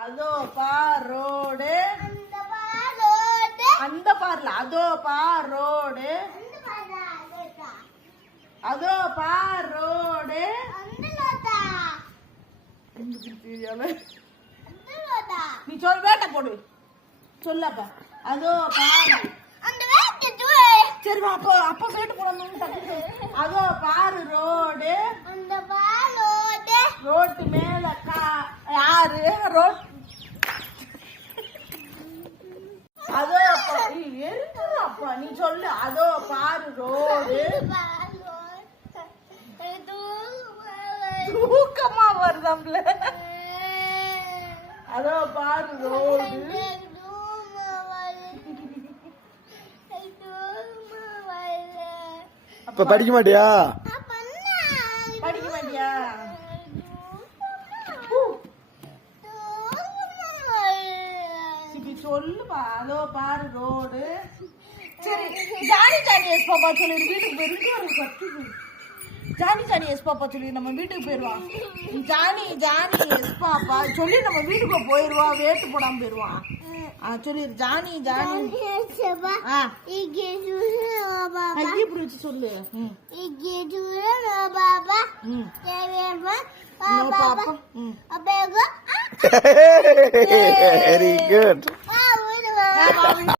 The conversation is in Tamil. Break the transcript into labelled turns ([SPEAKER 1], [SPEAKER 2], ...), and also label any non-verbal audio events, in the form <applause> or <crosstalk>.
[SPEAKER 1] அதோ பார் ரோடு அந்த பார்ல அதோ பார் ரோடு அதோ பார் ரோடு நீ சொல் வேட்டை போடு. சொல்லப்பா. அதோ பார். சரி அப்போ அப்போ வேட்டு சொல்லு. அதோ பாரு ரோடு. ரோட்டு மேல கா யாரு? ரோட் அதோ அப்பா அப்பா நீ சொல்லு. அதோ பாரு ரோடு. தூக்கமா வருதம்ல. அதோ பாரு ரோடு.
[SPEAKER 2] இப்ப படிக்க மாட்டியா?
[SPEAKER 1] படிக்க மாட்டியா? சொல்லுப்பா அதோ பாரு ரோடு. சரி ஜானி ஜானி எஸ் பாப்பா சொல்லி வீட்டுக்கு போயிருக்கு ஒரு கத்துது ஜானி ஜானி எஸ் பாப்பா சொல்லி நம்ம வீட்டுக்கு போயிடுவான் ஜானி ஜானி எஸ் பாப்பா சொல்லி நம்ம வீட்டுக்கு போயிடுவா வேட்டு போடாம போயிடுவான் ஆ சொல்லி ஜானி ஜானி. ஆ. கையை பிடிச்சி சொல்லு. நோ பாப்பா. ம்.
[SPEAKER 2] Very good <laughs>
[SPEAKER 1] Bye, Molly.